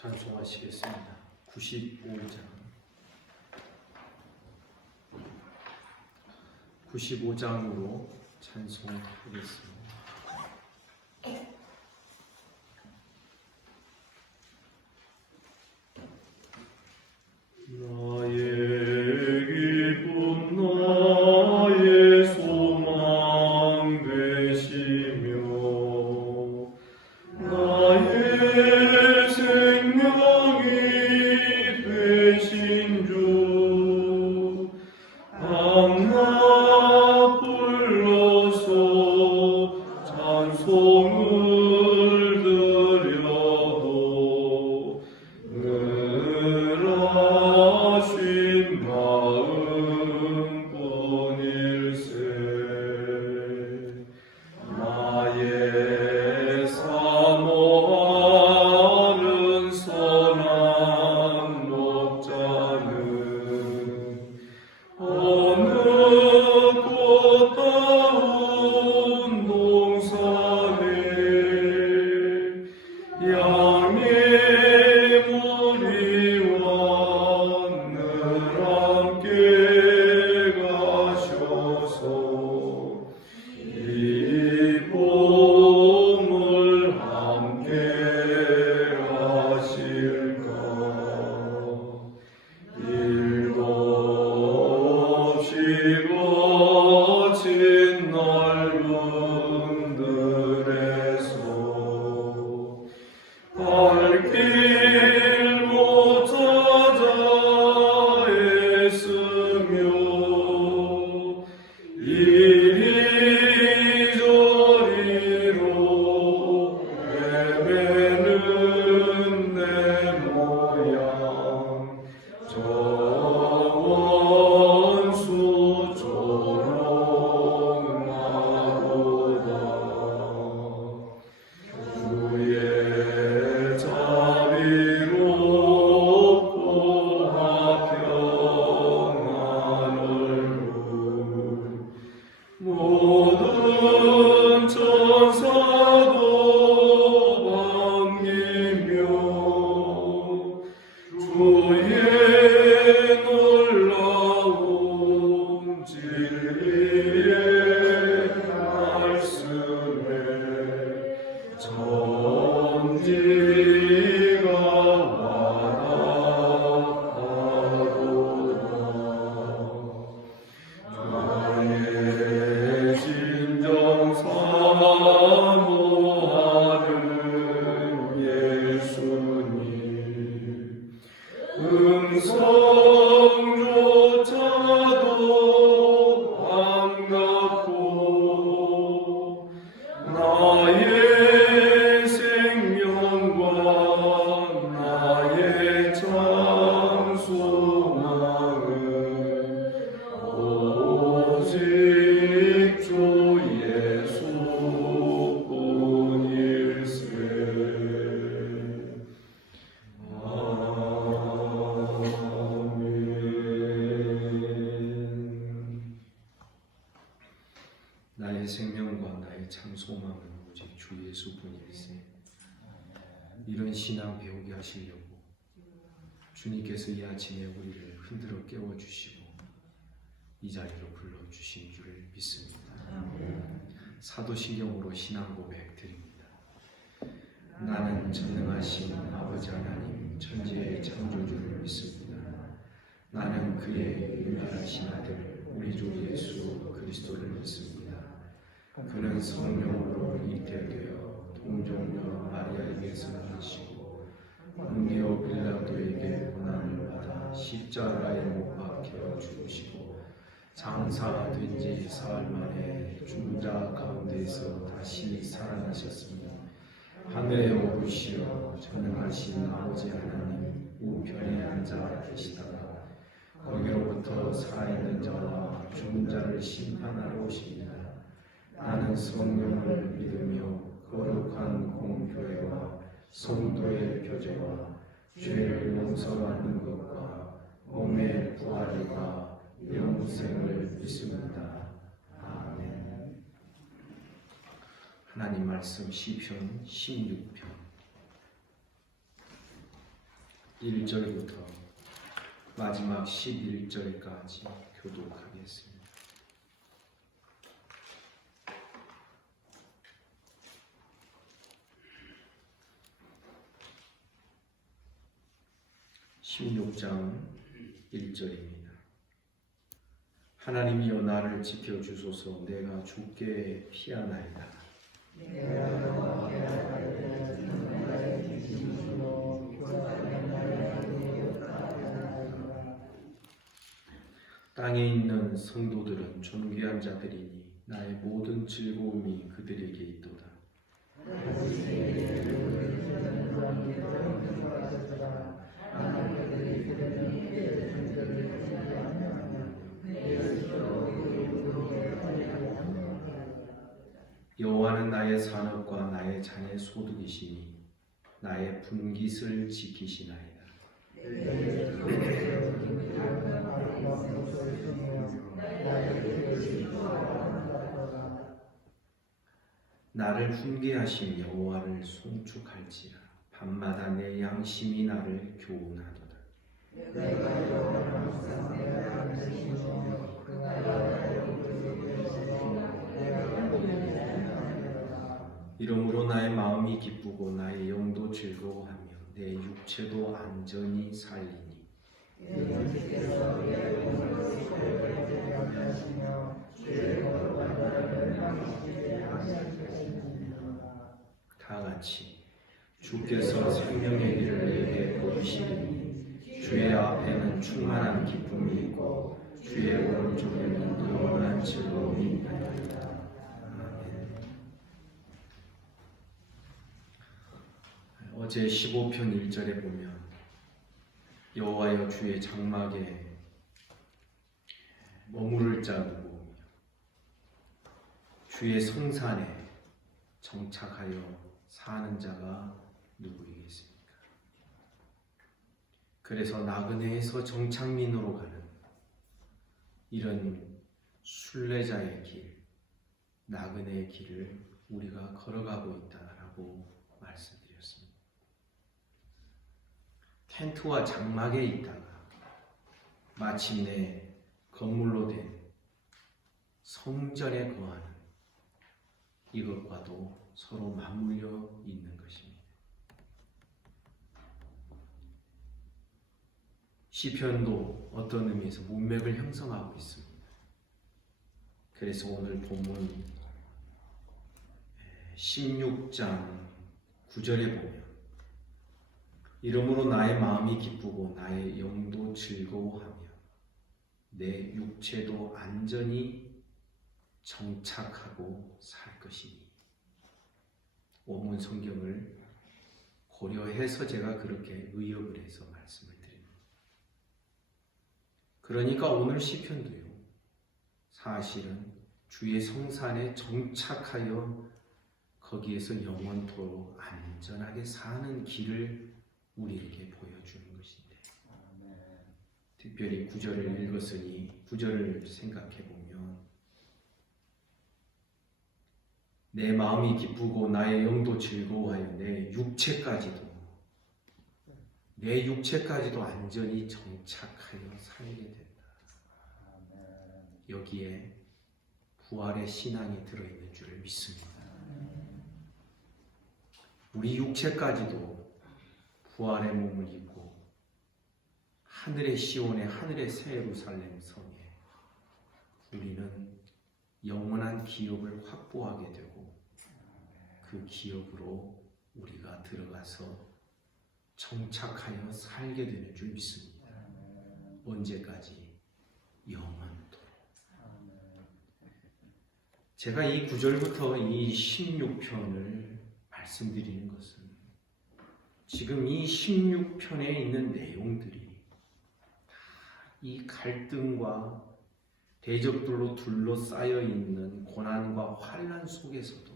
찬송하시겠습니다. 95장으로 찬송하겠습니다. 나의 기쁨 나의 소망 되시며 나의 생명이 되신 주 밤낮 불러서 찬송을 드려도 늘 하신 마음뿐일세. 나의 사모하는 선한 목자는 어느 꽃다운 동산에 양의 머리와 늘 함께 가셔서 이 봄을 함께 하실까. 일도 없이 거친 넓은 들에서 발길 못 찾아 애쓰며 이리저리로 헤매는 내 모양 저 원수처럼 나보다 주의 자비롭고 화평한 얼굴 모든 천사도 반기며 주의 놀라운 진리의 말씀에 천지가 와닿아도다. 나의 진정 사모하는 예수님 음성조차도 반갑고 나의 생명과 나의 참 소망은 오직 주 예수뿐일세. 나의 생명과 나의 참 소망은 오직 주 예수뿐일세. 이런 신앙 배우게 하시려고 주님께서 이 아침에 우리를 흔들어 깨워주시고 이 자리로 불러주신 줄을 믿습니다. 사도신경으로 신앙 고백 드립니다. 나는 전능하신 아버지 하나님 천지의 창조주를 믿습니다. 나는 그의 유일하신 아들 우리 주 예수 그리스도를 믿습니다. 그는 성령으로 잉태되어 동정녀 마리아에게서 나시고 본디오 빌라도에게 고난을 받아 십자가에 못 박혀 죽으시고 장사된 지 사흘 만에 죽은 자 가운데서 다시 살아나셨으니 하늘에 오르시어 전능하신 아버지 하나님 우편에 앉아 계시다가 거기로부터 살아있는 자와 죽은 자를 심판하러 오십니다. 나는 성령을 믿으며 거룩한 공교회와 성도의 교제와 죄를 용서받는 것과 몸의 부활과 영생을 믿습니다. 아멘. 하나님 말씀 시편 16편. 1절부터 마지막 11절까지 교독하겠습니다. (16장) 1절입니다. 하나님이여 나를 지켜주소서. 내가 주께 피하나이다. 땅에 있는 성도들은 존귀한 자들이니 나의 모든 즐거움이 그들에게 있도다. 여호와는 나의 산업과 나의 잔의 소득이시니 나의 분깃을 지키시나이다. 나를 훈계하신 여호와를 송축할지라. 밤마다 내 양심이 나를 교훈하도다. 이러므로 나의 마음이 기쁘고 나의 영도 즐거워하며 내 육체도 안전히 살리니 다 같이 주께서 생명의 길을 내게 보이시리니 주의 앞에는 충만한 기쁨이 있고 주의 오른쪽에는 영원한 즐거움이 있나이다. 어제 15편 1절에 보면 여호와여 주의 장막에 머무를 자 누구, 주의 성산에 정착하여 사는 자가 누구이겠습니까? 그래서 나그네에서 정착민으로 가는 이런 순례자의 길, 나그네의 길을 우리가 걸어가고 있다라고 말씀드렸습니다. 텐트와 장막에 있다가 마침내 건물로 된 성전에 거하는 이것과도 서로 맞물려 있는 것입니다. 시편도 어떤 의미에서 문맥을 형성하고 있습니다. 그래서 오늘 본문 16장 9절에 보면 이러므로 나의 마음이 기쁘고 나의 영도 즐거워하며 내 육체도 안전히 정착하고 살 것이니. 원문 성경을 고려해서 제가 그렇게 의역을 해서 말씀을 드립니다. 그러니까 오늘 시편도요, 사실은 주의 성산에 정착하여 거기에서 영원토록 안전하게 사는 길을 우리에게 보여주는 것인데, 특별히 9절을 읽었으니 9절을 생각해 보면 내 마음이 기쁘고 나의 영도 즐거워하여 내 육체까지도 안전히 정착하여 살게 된다. 여기에 부활의 신앙이 들어있는 줄을 믿습니다. 우리 육체까지도 부활의 몸을 입고 하늘의 시온의 하늘의 새 예루살렘 성에 우리는 영원한 기업을 확보하게 되고 그 기업으로 우리가 들어가서 정착하여 살게 되는 줄 믿습니다. 언제까지? 영원토록. 제가 이 9절부터 이 16편을 말씀드리는 것은 지금 이 16편에 있는 내용들이 이 갈등과 대적들로 둘러싸여 있는 고난과 환난 속에서도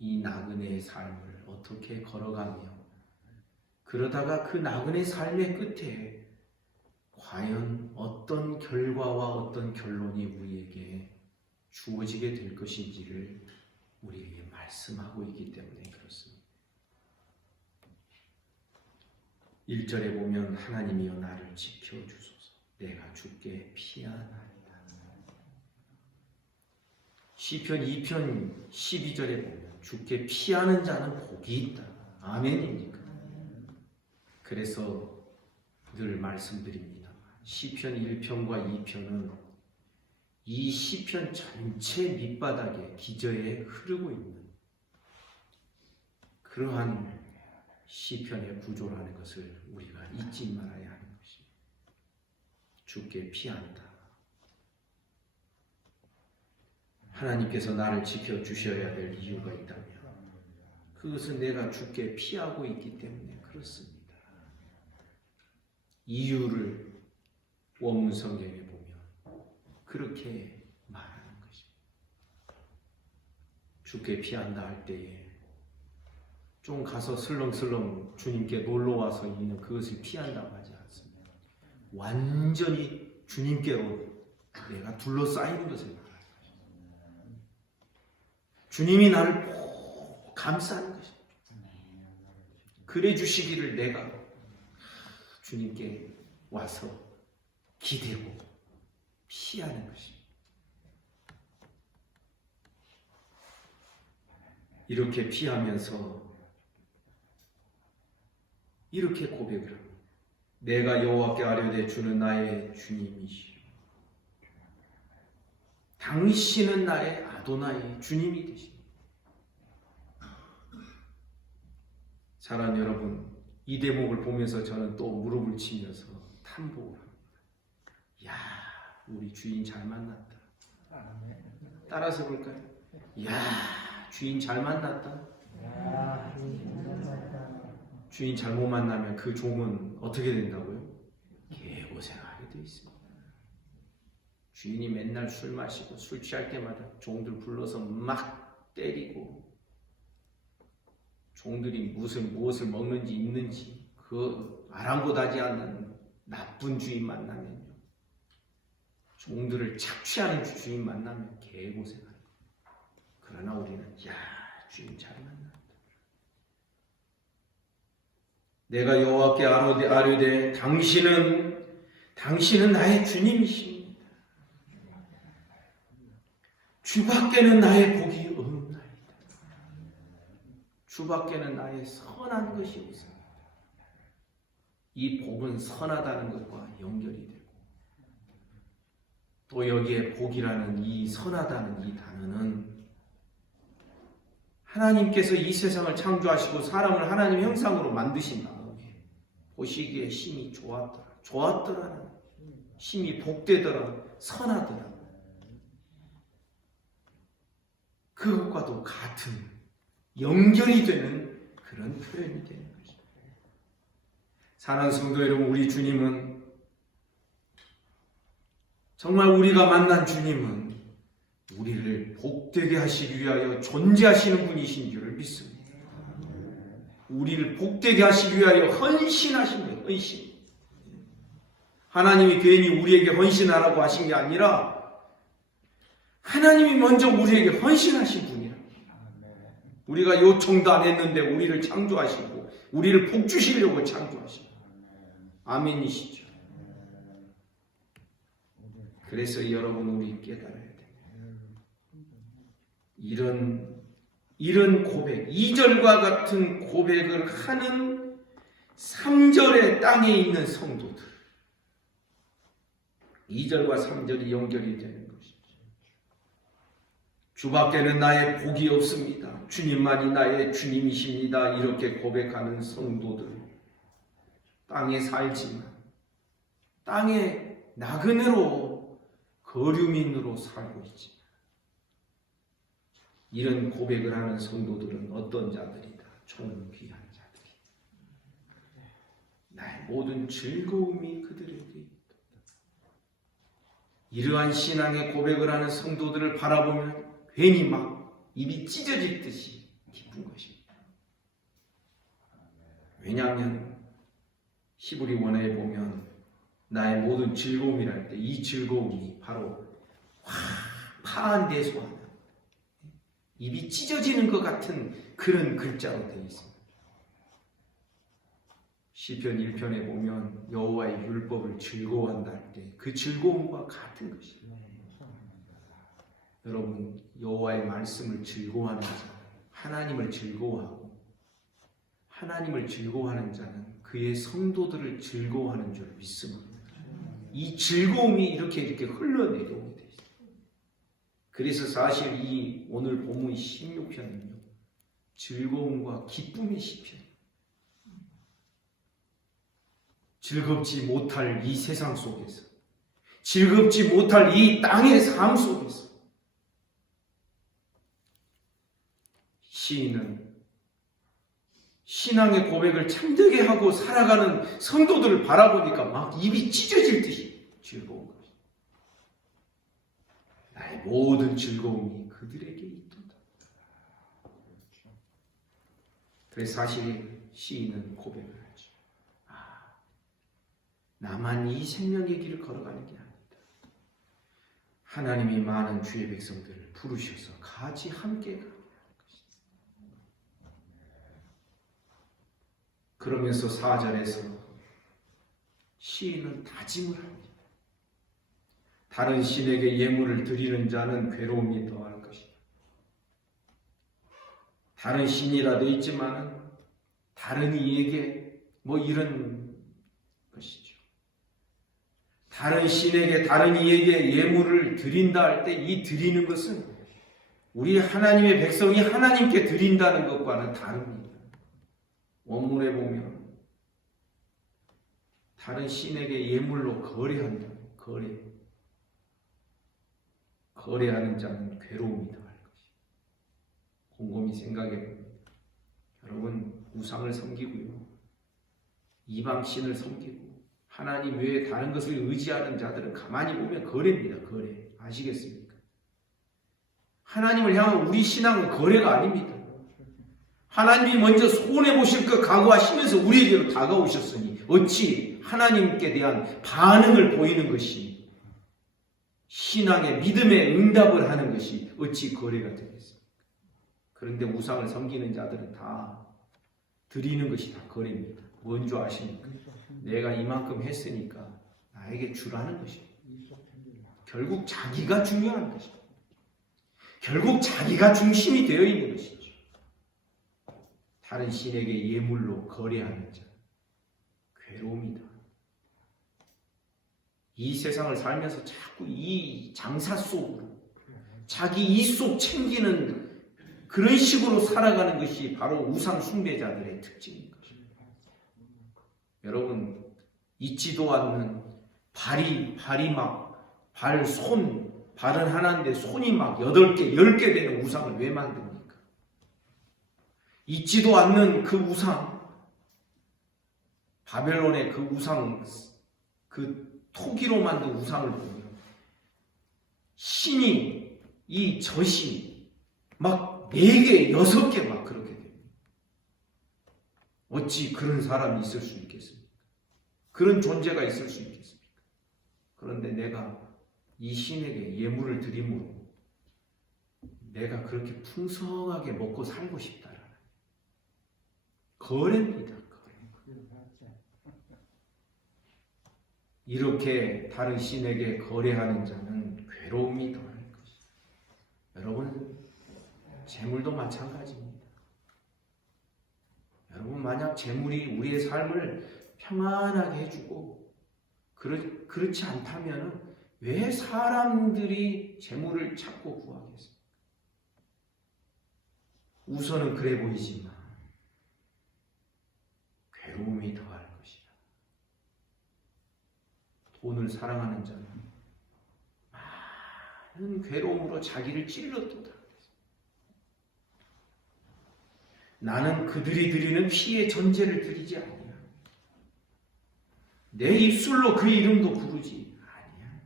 이 나그네의 삶을 어떻게 걸어가며 그러다가 그 나그네 삶의 끝에 과연 어떤 결과와 어떤 결론이 우리에게 주어지게 될 것인지를 우리에게 말씀하고 있기 때문에 그렇습니다. 1절에 보면 하나님이여 나를 지켜주소서 내가 주께 피하나이다. 시편 2편 12절에 보면 주께 피하는 자는 복이 있다. 아멘입니까? 그래서 늘 말씀드립니다. 시편 1편과 2편은 이 시편 전체 밑바닥에 기저에 흐르고 있는 그러한 시편의 구조라는 것을 우리가 잊지 말아야 하는 것입니다. 주께 피한다. 하나님께서 나를 지켜주셔야 될 이유가 있다면 그것은 내가 주께 피하고 있기 때문에 그렇습니다. 이유를 원문 성경에 보면 그렇게 말하는 것입니다. 주께 피한다 할 때에 좀 가서 슬렁슬렁 주님께 놀러와서 있는 그것을 피한다고 하지 않습니다. 완전히 주님께로 내가 둘러싸이는 것을 말합니다. 주님이 나를 꼭 감싸는 것입니다. 그래 주시기를 내가 주님께 와서 기대고 피하는 것입니다. 이렇게 피하면서 이렇게 고백을 합니다. 내가 여호와께 아뢰되 주는 나의 주님이시오. 당신은 나의 아도나이 주님이 되십니다. 사랑하는 여러분, 이 대목을 보면서 저는 또 무릎을 치면서 탐복을 합니다. 야, 우리 주인 잘 만났다. 따라서 볼까요? 야, 주인 잘 만났다. 주인 잘못 만나면 그 종은 어떻게 된다고요? 개고생하게 돼 있습니다. 주인이 맨날 술 마시고 술 취할 때마다 종들 불러서 막 때리고 종들이 무엇을 먹는지 입는지 그 아랑곳하지 않는 나쁜 주인 만나면요. 종들을 착취하는 주인 만나면 개고생하는 거예요. 그러나 우리는 야, 주인 잘 만났다. 내가 여호와께 아뢰되 당신은 나의 주님이십니다. 주밖에는 나의 복이 없나이다. 주밖에는 나의 선한 것이 없습니다. 이 복은 선하다는 것과 연결이 되고 또 여기에 복이라는 이 선하다는 이 단어는 하나님께서 이 세상을 창조하시고 사람을 하나님 형상으로 만드신 다음에 보시기에 심히 좋았더라는 심히 복되더라, 선하더라. 그것과도 같은 연결이 되는 그런 표현이 되는 것입니다. 사랑하는 성도 여러분, 우리 주님은 정말 우리가 만난 주님은 우리를 복되게 하시기 위하여 존재하시는 분이신 줄을 믿습니다. 우리를 복되게 하시기 위하여 헌신하신 거예요. 헌신. 하나님이 괜히 우리에게 헌신하라고 하신 게 아니라 하나님이 먼저 우리에게 헌신하신 분이라. 우리가 요청도 안 했는데 우리를 창조하시고 우리를 복주시려고 창조하시고. 아멘이시죠. 그래서 여러분, 우리 깨달아야 돼요. 이런 고백, 2절과 같은 고백을 하는 3절의 땅에 있는 성도들, 2절과 3절이 연결이 되는 것이죠. 주밖에는 나의 복이 없습니다. 주님만이 나의 주님이십니다. 이렇게 고백하는 성도들, 땅에 살지만 땅에 나그네로 거류민으로 살고 있지. 이런 고백을 하는 성도들은 어떤 자들이다? 존귀한 자들이다. 나의 모든 즐거움이 그들에게 있다. 이러한 신앙의 고백을 하는 성도들을 바라보면 괜히 막 입이 찢어질 듯이 기쁜 것입니다. 왜냐하면 히브리 원어에 보면 나의 모든 즐거움이랄 때 이 즐거움이 바로 파한 대소하는 입이 찢어지는 것 같은 그런 글자로 되어 있습니다. 시편 1편에 보면 여호와의 율법을 즐거워한다 할 때 그 즐거움과 같은 것이에요. 여러분, 여호와의 말씀을 즐거워하는 자, 하나님을 즐거워하고 하나님을 즐거워하는 자는 그의 성도들을 즐거워하는 줄 믿습니다. 이 즐거움이 이렇게 흘러내려오게 돼 있어요. 그래서 사실 이 오늘 본문 16편은요, 즐거움과 기쁨의 시편. 즐겁지 못할 이 세상 속에서, 즐겁지 못할 이 땅의 삶 속에서 시인은 신앙의 고백을 참되게 하고 살아가는 성도들을 바라보니까 막 입이 찢어질 듯이 즐거운 것이다. 나의 모든 즐거움이 그들에게 있도다. 그래서 사실 시인은 고백을 하죠. 나만 이 생명의 길을 걸어가는 게 아니다. 하나님이 많은 주의 백성들을 부르셔서 같이 함께 가게 하는 것이다. 그러면서 4절에서 시인은 다짐을 합니다. 다른 신에게 예물을 드리는 자는 괴로움이 더할 것이다. 다른 신이라 되어 있지만은 다른 이에게 이런 것이죠. 다른 신에게, 다른 이에게 예물을 드린다 할 때 이 드리는 것은 우리 하나님의 백성이 하나님께 드린다는 것과는 다릅니다. 원문에 보면 다른 신에게 예물로 거래한다. 거래하는 자는 괴로움이 더할 것이다. 곰곰이 생각해 봅니다. 여러분, 우상을 섬기고요, 이방 신을 섬기고 하나님 외에 다른 것을 의지하는 자들은 가만히 보면 거래입니다. 거래. 아시겠습니까? 하나님을 향한 우리 신앙은 거래가 아닙니다. 하나님이 먼저 손해보실 것 각오하시면서 우리에게로 다가오셨으니 어찌 하나님께 대한 반응을 보이는 것이, 신앙의 믿음의 응답을 하는 것이 어찌 거래가 되겠습니까? 그런데 우상을 섬기는 자들은 다 드리는 것이 다 거래입니다. 뭔 줄 아십니까? 내가 이만큼 했으니까 나에게 주라는 것입니다. 결국 자기가 중요한 것입니다. 결국 자기가 중심이 되어 있는 것이죠. 다른 신에게 예물로 거래하는 자, 괴로움이다. 이 세상을 살면서 자꾸 이 장사 속으로 자기 이속 챙기는 그런 식으로 살아가는 것이 바로 우상 숭배자들의 특징입니다. 여러분, 있지도 않는 발은 하나인데 손이 막 8개, 10개 되는 우상을 왜 만듭니까? 있지도 않는 그 우상, 바벨론의 그 우상, 그 토기로 만든 우상을 보면 신이, 이 저신 막 4개, 6개 막 그렇게 됩니다. 어찌 그런 사람이 있을 수 있겠습니까? 그런 존재가 있을 수 있겠습니까? 그런데 내가 이 신에게 예물을 드림으로 내가 그렇게 풍성하게 먹고 살고 싶다라는 거래입니다. 거래. 이렇게 다른 신에게 거래하는 자는 괴로움이 더할 것이다. 여러분, 재물도 마찬가지입니다. 여러분, 만약 재물이 우리의 삶을 평안하게 해주고 그렇지 않다면 왜 사람들이 재물을 찾고 구하겠습니까? 우선은 그래 보이지만 괴로움이 더할 것이다. 돈을 사랑하는 자는 많은 괴로움으로 자기를 찔러도다. 나는 그들이 드리는 피의 전제를 드리지 아니야. 내 입술로 그 이름도 부르지 아니야.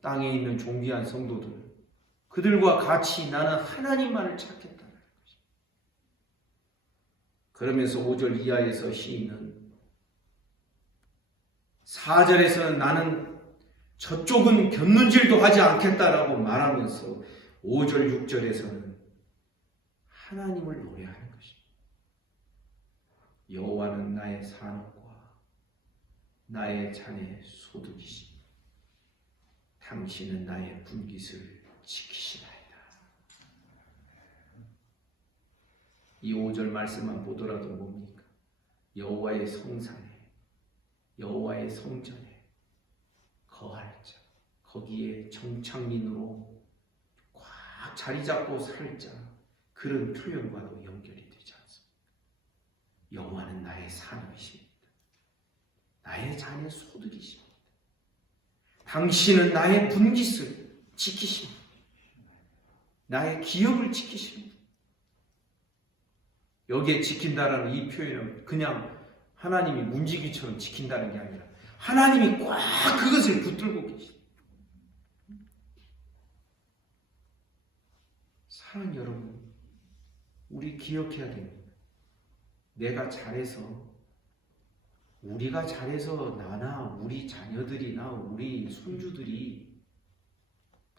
땅에 있는 존귀한 성도들, 그들과 같이 나는 하나님만을 찾겠다는 것이다. 그러면서 5절 이하에서 시인은 4절에서는 나는 저쪽은 견눈질도 하지 않겠다라고 말하면서 5절, 6절에서는 하나님을 노래하는 것입니다. 여호와는 나의 산업과 나의 잔의 소득이시니 당신은 나의 분깃을 지키시나이다. 이 5절 말씀만 보더라도 뭡니까? 여호와의 성산에, 여호와의 성전에 거할 자, 거기에 정착민으로 꽉 자리 잡고 살 자, 그런 표현과도 연결이 되지 않습니다. 여호와는 나의 산업이십니다. 나의 잔의 소득이십니다. 당신은 나의 분깃을 지키십니다. 나의 기업을 지키십니다. 여기에 지킨다라는 이 표현은 그냥 하나님이 문지기처럼 지킨다는 게 아니라 하나님이 꽉 그것을 붙들고 계십니다. 사랑하는 여러분, 우리 기억해야 됩니다. 내가 잘해서, 우리가 잘해서 나나 우리 자녀들이나 우리 손주들이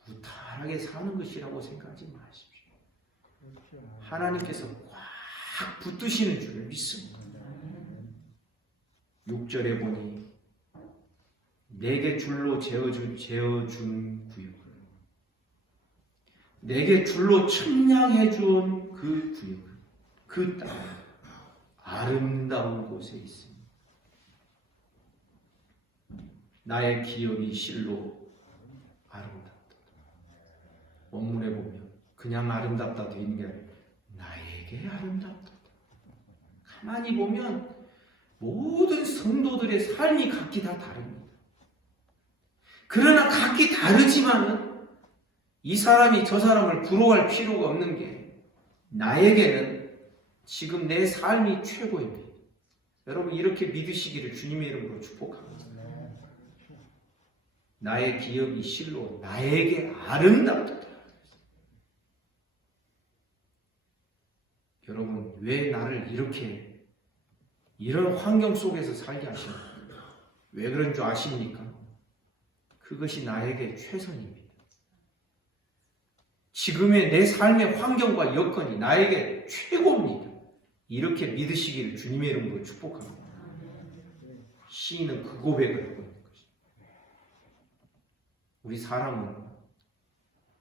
무탈하게 사는 것이라고 생각하지 마십시오. 하나님께서 꽉 붙드시는 줄 믿습니다. 6절에 보니 내게 줄로 재어준 구역을, 내게 줄로 측량해준 그 구역을, 그 땅 아름다운 곳에 있습니다. 나의 기업이 실로 아름답다. 원문에 보면 그냥 아름답다 되어 있는 게 아니라 나에게 아름답다. 가만히 보면 모든 성도들의 삶이 각기 다 다릅니다. 그러나 각기 다르지만은 이 사람이 저 사람을 부러워할 필요가 없는 게 나에게는 지금 내 삶이 최고입니다. 여러분 이렇게 믿으시기를 주님의 이름으로 축복합니다. 나의 기업이 실로 나에게 아름답다. 여러분 왜 나를 이렇게 이런 환경 속에서 살게 하십니까? 왜 그런 줄 아십니까? 그것이 나에게 최선입니다. 지금의 내 삶의 환경과 여건이 나에게 최고입니다. 이렇게 믿으시기를 주님의 이름으로 축복합니다. 시인은 그 고백을 하고 있는 것입니다. 우리 사람은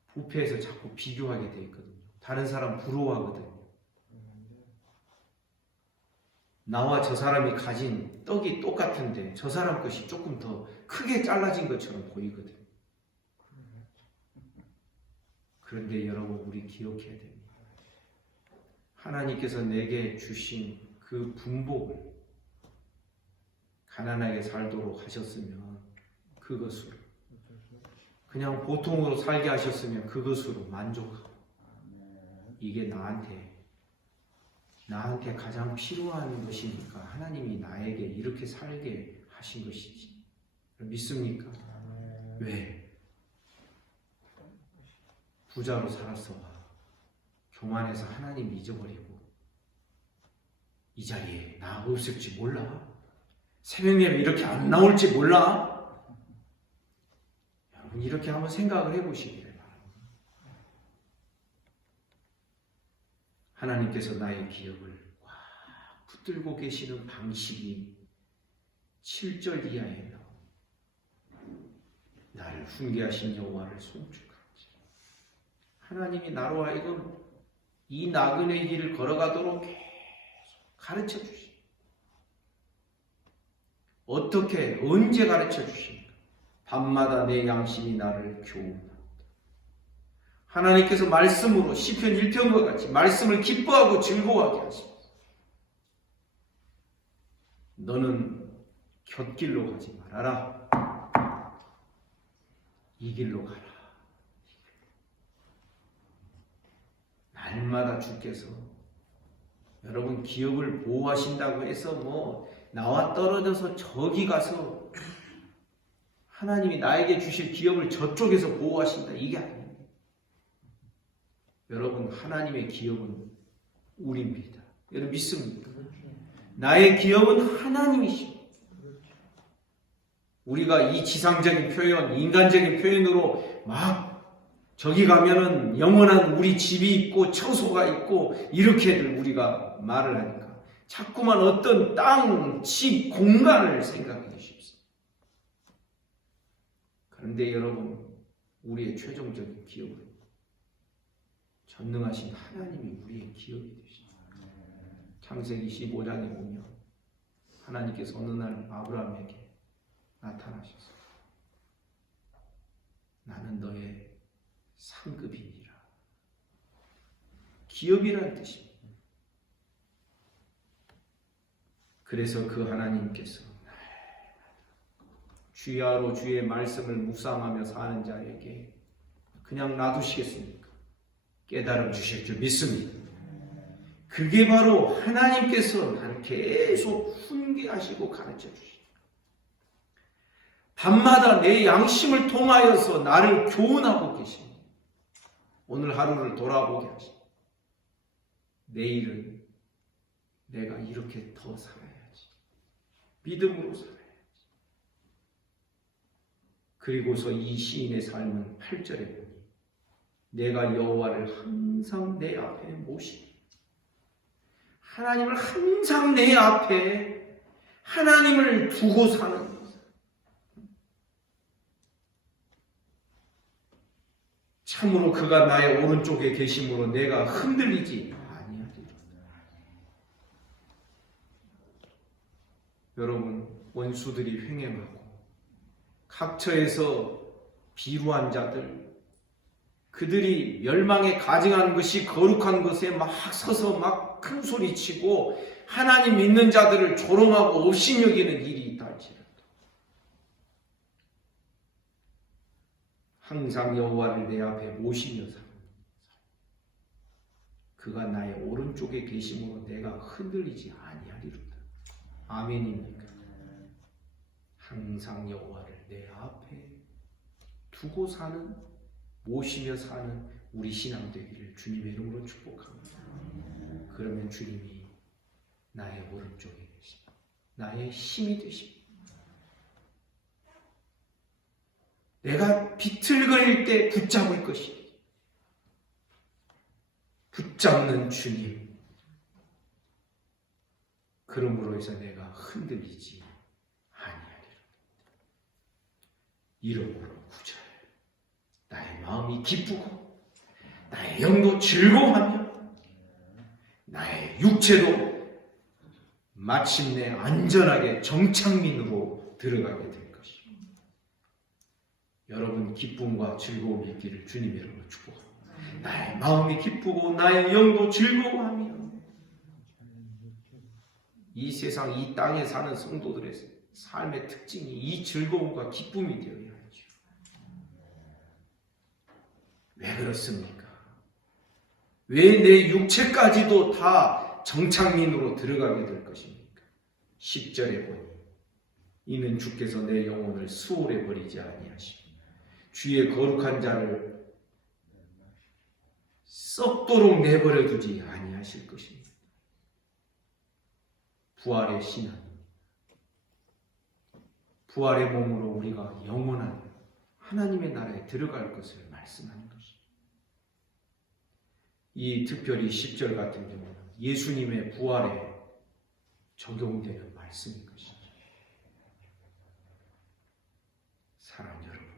부패해서 자꾸 비교하게 돼 있거든요. 다른 사람 부러워하거든요. 나와 저 사람이 가진 떡이 똑같은데 저 사람 것이 조금 더 크게 잘라진 것처럼 보이거든요. 그런데 여러분 우리 기억해야 됩니다. 하나님께서 내게 주신 그 분복을 가난하게 살도록 하셨으면 그것으로, 그냥 보통으로 살게 하셨으면 그것으로 만족하고, 이게 나한테 가장 필요한 것이니까 하나님이 나에게 이렇게 살게 하신 것이지. 믿습니까? 왜? 부자로 살았어 교만해서 하나님 잊어버리고 이 자리에 나 없을지 몰라? 새벽예배 이렇게 안 나올지 몰라? 여러분 이렇게 한번 생각을 해보시기를 바랍니다. 하나님께서 나의 기업을 꽉 붙들고 계시는 방식이 7절 이하에 나옵니다. 나를 훈계하신 여호와를 송축하지. 하나님이 나로 하여금 이 나그네 길을 걸어가도록 계속 가르쳐 주십니다. 어떻게, 언제 가르쳐 주십니까? 밤마다 내 양심이 나를 교훈한다. 하나님께서 말씀으로 시편 1편과 같이 말씀을 기뻐하고 즐거워하게 하십니다. 너는 곁길로 가지 말아라. 이 길로 가라. 날마다 주께서 여러분 기업을 보호하신다고 해서 나와 떨어져서 저기 가서 하나님이 나에게 주실 기업을 저쪽에서 보호하신다, 이게 아닙니다. 여러분 하나님의 기업은 우리입니다. 여러분 믿습니까? 나의 기업은 하나님이십니다. 우리가 이 지상적인 표현, 인간적인 표현으로 막 저기 가면은 영원한 우리 집이 있고 처소가 있고 이렇게들 우리가 말을 하니까 자꾸만 어떤 땅, 집, 공간을 생각하기 쉽습니다. 그런데 여러분, 우리의 최종적인 기업은 전능하신 하나님이 우리의 기업이 되십니다. 창세기 15장에 보면 하나님께서 어느 날 아브라함에게 나타나셔서 나는 너의 상급이니라. 기업이라는 뜻입니다. 그래서 그 하나님께서 주야로 주의 말씀을 묵상하며 사는 자에게 그냥 놔두시겠습니까? 깨달음 주실 줄 믿습니다. 그게 바로 하나님께서 나를 계속 훈계하시고 가르쳐 주십니다. 밤마다 내 양심을 통하여서 나를 교훈하고 계십니다. 오늘 하루를 돌아보게 하십니다. 내일은 내가 이렇게 더 살아야지. 믿음으로 살아야지. 그리고서 이 시인의 삶은 8절에 보니 내가 여호와를 항상 내 앞에 모시니 하나님을 항상 내 앞에 하나님을 두고 사는 것. 참으로 그가 나의 오른쪽에 계심으로 내가 흔들리지 아니하리라. 여러분, 원수들이 횡행하고 각처에서 비루한 자들, 그들이 멸망에 가증한 것이 거룩한 것에 막 서서 막 큰 소리치고 하나님 믿는 자들을 조롱하고 업신여기는 일이 있다 할지라도 항상 여호와를 내 앞에 모시며 사는 그가 나의 오른쪽에 계심으로 내가 흔들리지 아니하리로다. 아멘입니까? 항상 여호와를 내 앞에 두고 사는, 모시며 사는 우리 신앙 되기를 주님의 이름으로 축복합니다. 그러면 주님이 나의 오른쪽에 계십니다. 나의 힘이 되십니다. 내가 비틀거릴 때 붙잡을 것입니다. 붙잡는 주님. 그러므로 해서 내가 흔들리지 아니하리라. 이러므로 9절. 나의 마음이 기쁘고 나의 영도 즐거워하며 나의 육체도 마침내 안전하게 정착민으로 들어가게 될 것입니다. 여러분 기쁨과 즐거움이 있기를 주님의 이름으로 축복합니다. 나의 마음이 기쁘고 나의 영도 즐거워하며 이 세상 이 땅에 사는 성도들의 삶의 특징이 이 즐거움과 기쁨이 되어야 하죠. 왜 그렇습니까? 왜 내 육체까지도 다 정착민으로 들어가게 될 것입니까? 10절에 보니 이는 주께서 내 영혼을 수월해 버리지 아니하시고 주의 거룩한 자를 썩도록 내버려 두지 아니하실 것입니다. 부활의 신앙, 부활의 몸으로 우리가 영원한 하나님의 나라에 들어갈 것을 말씀하는 것입니다. 이 특별히 10절 같은 경우는 예수님의 부활에 적용되는 말씀인 것입니다. 사랑하는 여러분,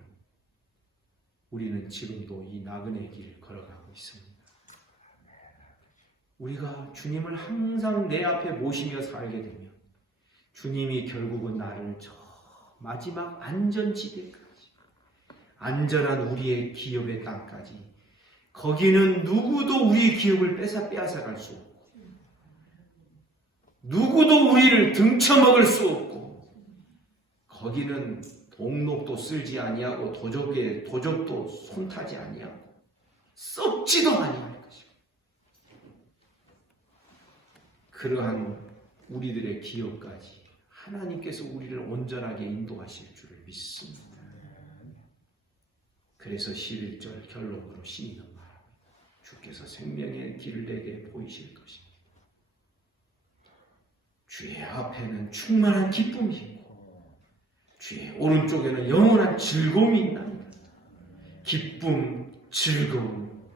우리는 지금도 이 나그네 길을 걸어가고 있습니다. 우리가 주님을 항상 내 앞에 모시며 살게 되면 주님이 결국은 나를 저 마지막 안전지대까지, 안전한 우리의 기업의 땅까지, 거기는 누구도 우리의 기업을 빼앗아갈 수 없고 누구도 우리를 등쳐먹을 수 없고 거기는 동록도 쓸지 아니하고 도적도 손타지 아니하고 썩지도 아니할 것이고 그러한 우리들의 기업까지 하나님께서 우리를 온전하게 인도하실 줄을 믿습니다. 그래서 11절 결론으로 시인은 말합니다. 주께서 생명의 길을 내게 보이실 것입니다. 주의 앞에는 충만한 기쁨이 있고 주의 오른쪽에는 영원한 즐거움이 있나이다. 기쁨, 즐거움,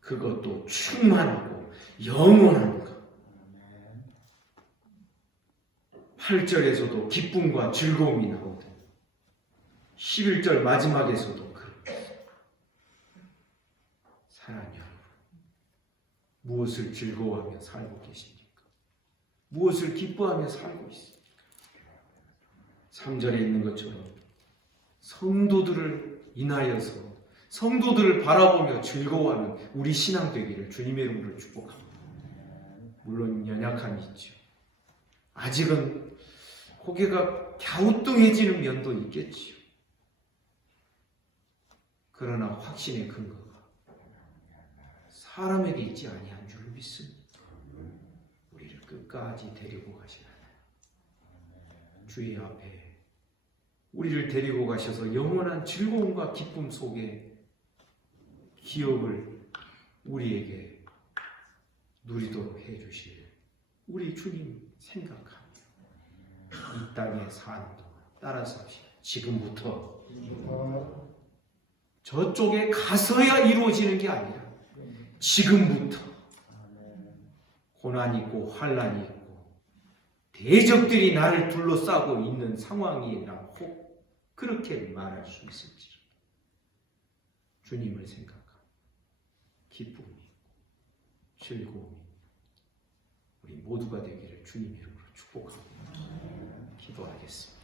그것도 충만하고 영원한 것. 8절에서도 기쁨과 즐거움이 나오듯 11절 마지막에서도 그렇게 사랑하는 여러분, 무엇을 즐거워하며 살고 계십니까? 무엇을 기뻐하며 살고 있습니까? 3절에 있는 것처럼 성도들을 인하여서 성도들을 바라보며 즐거워하는 우리 신앙 되기를 주님의 이름으로 축복합니다. 물론 연약함이 있죠. 아직은 고개가 갸우뚱해지는 면도 있겠지요. 그러나 확신의 근거가 사람에게 있지 아니한 줄 믿습니다. 우리를 끝까지 데리고 가시는 주의 앞에 우리를 데리고 가셔서 영원한 즐거움과 기쁨 속에 기업을 우리에게 누리도록 해주실 우리 주님 생각합니다. 이 땅에 사는 동안 따라서 합시다. 지금부터 저쪽에 가서야 이루어지는 게 아니라 지금부터 고난이 있고 환난이 있고 대적들이 나를 둘러싸고 있는 상황이라 혹 그렇게 말할 수 있을지 주님을 생각하고 기쁨이 즐거움이 우리 모두가 되기를 주님의 이름으로 축복하고 기도하겠습니다.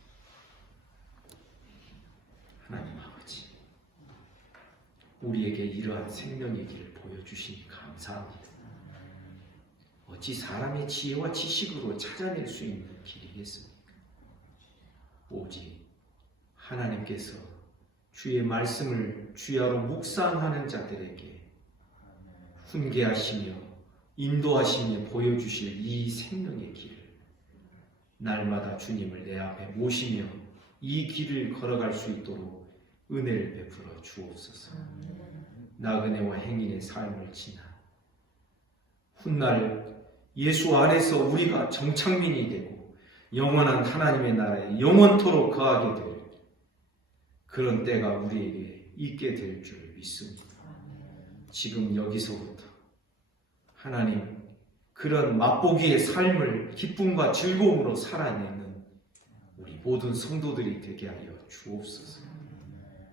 하나님 아버지, 우리에게 이러한 생명의 길을 보여주시니 감사합니다. 어찌 사람의 지혜와 지식으로 찾아낼 수 있는 길이겠습니까? 오직 하나님께서 주의 말씀을 주야로 묵상하는 자들에게 훈계하시며 인도하시며 보여주실 이 생명의 길을 날마다 주님을 내 앞에 모시며 이 길을 걸어갈 수 있도록 은혜를 베풀어 주옵소서. 나그네와 행인의 삶을 지나 훗날 예수 안에서 우리가 정착민이 되고 영원한 하나님의 나라에 영원토록 거하게 될 그런 때가 우리에게 있게 될 줄 믿습니다. 지금 여기서부터 하나님 그런 맛보기의 삶을 기쁨과 즐거움으로 살아내는 우리 모든 성도들이 되게 하여 주옵소서.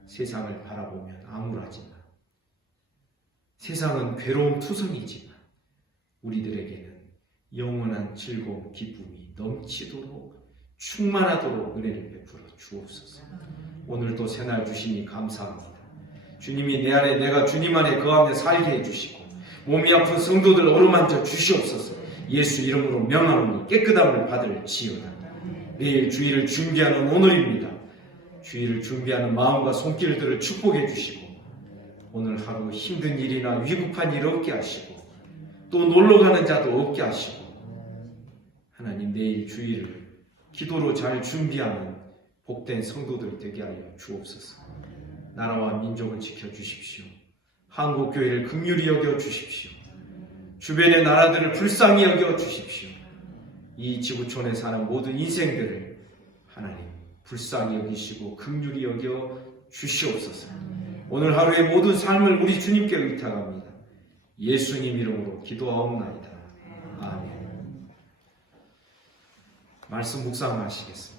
세상을 바라보면 암울하지만 세상은 괴로움 투성이지만 우리들에게는 영원한 즐거움, 기쁨이 넘치도록 충만하도록 은혜를 베풀어 주옵소서. 오늘도 새날 주시니 감사합니다. 주님이 내 안에 내가 주님 안에 거하며 살게 해주시고 몸이 아픈 성도들 어루만져 주시옵소서. 예수 이름으로 명하노니 깨끗함을 받을지어다. 내일 주일을 준비하는 오늘입니다. 주일을 준비하는 마음과 손길들을 축복해 주시고 오늘 하루 힘든 일이나 위급한 일 없게 하시고 또 놀러가는 자도 없게 하시고 하나님 내일 주일을 기도로 잘 준비하는 복된 성도들 되게 하여 주옵소서. 나라와 민족을 지켜주십시오. 한국교회를 긍휼히 여겨주십시오. 주변의 나라들을 불쌍히 여겨주십시오. 이 지구촌에 사는 모든 인생들을 하나님 불쌍히 여기시고 긍휼히 여겨주시옵소서. 오늘 하루의 모든 삶을 우리 주님께 의탁합니다. 예수님 이름으로 기도하옵나이다. 아멘. 말씀 묵상하시겠습니다.